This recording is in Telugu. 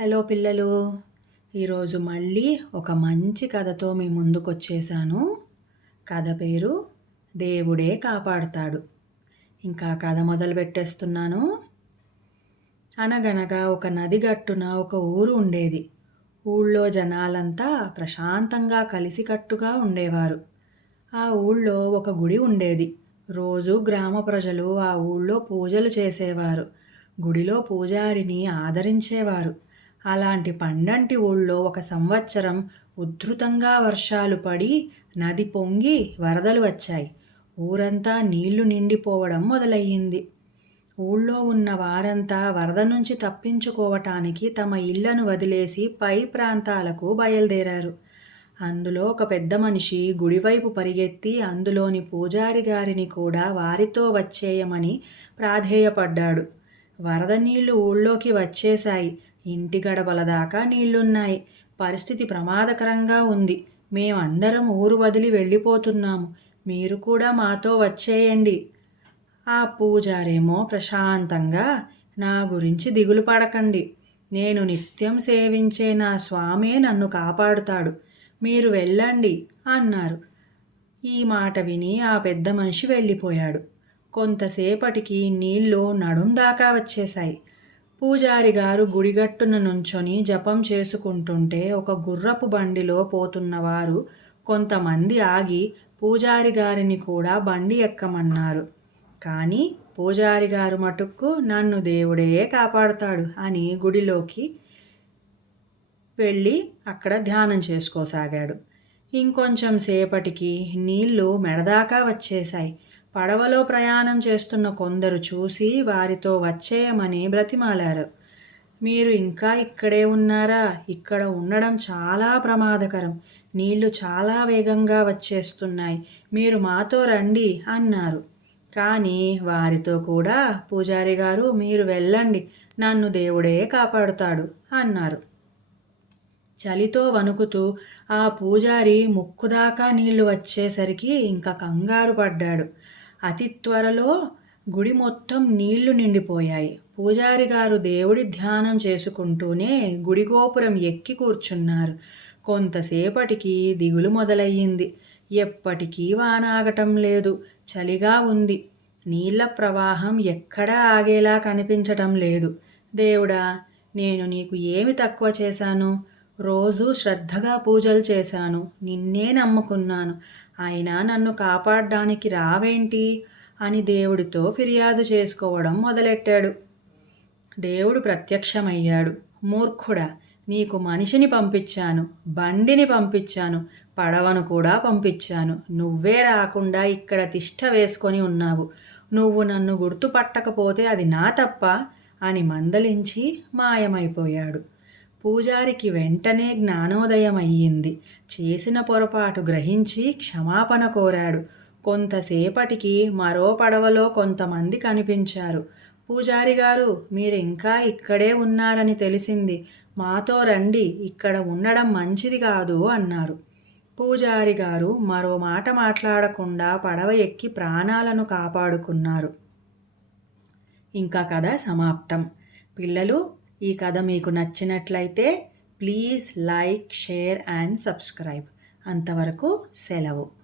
హలో పిల్లలు ఈరోజు మళ్ళీ ఒక మంచి కథతో మీ ముందుకొచ్చేసాను. కథ పేరు దేవుడే కాపాడుతాడు. ఇంకా కథ మొదలు పెట్టేస్తున్నాను. అనగనగా ఒక నది గట్టున ఒక ఊరు ఉండేది. ఊళ్ళో జనాలంతా ప్రశాంతంగా కలిసికట్టుగా ఉండేవారు. ఆ ఊళ్ళో ఒక గుడి ఉండేది. రోజు గ్రామ ప్రజలు ఆ ఊళ్ళో పూజలు చేసేవారు. గుడిలో పూజారిని ఆదరించేవారు. అలాంటి పండంటి ఊళ్ళో ఒక సంవత్సరం ఉధృతంగా వర్షాలు పడి నది పొంగి వరదలు వచ్చాయి. ఊరంతా నీళ్ళు నిండిపోవడం మొదలయ్యింది. ఊళ్ళో ఉన్న వారంతా వరద నుంచి తప్పించుకోవటానికి తమ ఇళ్ళను వదిలేసి పై ప్రాంతాలకు బయలుదేరారు. అందులో ఒక పెద్ద మనిషి గుడివైపు పరిగెత్తి అందులోని పూజారి గారిని కూడా వారితో వచ్చేయమని ప్రాధేయపడ్డాడు. వరద నీళ్ళు ఊళ్ళోకి వచ్చేశాయి. ఇంటి గడపల దాకా నీళ్ళున్నాయి పరిస్థితి ప్రమాదకరంగా ఉంది. మేమందరం ఊరు వదిలి వెళ్ళిపోతున్నాము. మీరు కూడా మాతో వచ్చేయండి. ఆ పూజారేమో ప్రశాంతంగా నా గురించి దిగులు పడకండి. నేను నిత్యం సేవించే నా స్వామే నన్ను కాపాడుతాడు. మీరు వెళ్ళండి అన్నారు. ఈ మాట విని ఆ పెద్ద మనిషి వెళ్ళిపోయాడు. కొంతసేపటికి నీళ్ళు నడుం దాకా వచ్చేశాయి. పూజారి గారు గుడిగట్టున నుంచొని జపం చేసుకుంటుంటే ఒక గుర్రపు బండిలో పోతున్నవారు కొంతమంది ఆగి పూజారి గారిని కూడా బండి ఎక్కమన్నారు. కానీ పూజారి గారు మటుక్కు నన్ను దేవుడే కాపాడుతాడు అని గుడిలోకి వెళ్ళి అక్కడ ధ్యానం చేసుకోసాగాడు. ఇంకొంచెం సేపటికి నీళ్ళు మెడదాకా వచ్చేశాయి. పడవలో ప్రయాణం చేస్తున్న కొందరు చూసి వారితో వచ్చేయమని బ్రతిమాలారు. మీరు ఇంకా ఇక్కడే ఉన్నారా? ఇక్కడ ఉండడం చాలా ప్రమాదకరం. నీళ్ళు చాలా వేగంగా వచ్చేస్తున్నాయి. మీరు మాతో రండి అన్నారు. కానీ వారితో కూడా పూజారి గారు మీరు వెళ్ళండి. నన్ను దేవుడే కాపాడుతాడు అన్నారు. చలితో వణుకుతూ ఆ పూజారి ముక్కుదాకా నీళ్ళు వచ్చేసరికి ఇంకా కంగారు పడ్డాడు. అతి త్వరలో గుడి మొత్తం నీళ్ళు నిండిపోయాయి. పూజారి గారు దేవుడి ధ్యానం చేసుకుంటూనే గుడి గోపురం ఎక్కి కూర్చున్నారు. కొంతసేపటికి దిగులు మొదలయ్యింది. ఎప్పటికీ వానాగటం లేదు. చలిగా ఉంది. నీళ్ళ ప్రవాహం ఎక్కడా ఆగేలా కనిపించటం లేదు. దేవుడా నేను నీకు ఏమి తక్కువ చేశాను? రోజు శ్రద్ధగా పూజలు చేశాను. నిన్నే నమ్ముకున్నాను. అయినా నన్ను కాపాడడానికి రావేంటి? అని దేవుడితో ఫిర్యాదు చేసుకోవడం మొదలెట్టాడు. దేవుడు ప్రత్యక్షమయ్యాడు. మూర్ఖుడా నీకు మనిషిని పంపించాను బండిని పంపించాను పడవను కూడా పంపించాను. నువ్వే రాకుండా ఇక్కడ తిష్ట వేసుకొని ఉన్నావు. నువ్వు నన్ను గుర్తుపట్టకపోతే అది నా తప్ప అని మందలించి మాయమైపోయాడు. పూజారికి వెంటనే జ్ఞానోదయం అయ్యింది చేసిన పొరపాటు గ్రహించి క్షమాపణ కోరాడు. కొంతసేపటికి మరో పడవలో కొంతమంది కనిపించారు. పూజారి గారు మీరు ఇంకా ఇక్కడే ఉన్నారని తెలిసింది. మాతో రండి. ఇక్కడ ఉండడం మంచిది కాదు అన్నారు. పూజారి గారు మరో మాట మాట్లాడకుండా పడవ ఎక్కి ప్రాణాలను కాపాడుకున్నారు. ఇంకా కథ సమాప్తం. పిల్లలు ఈ కథ మీకు నచ్చినట్లయితే please like share and subscribe. అంతవరకు సెలవు.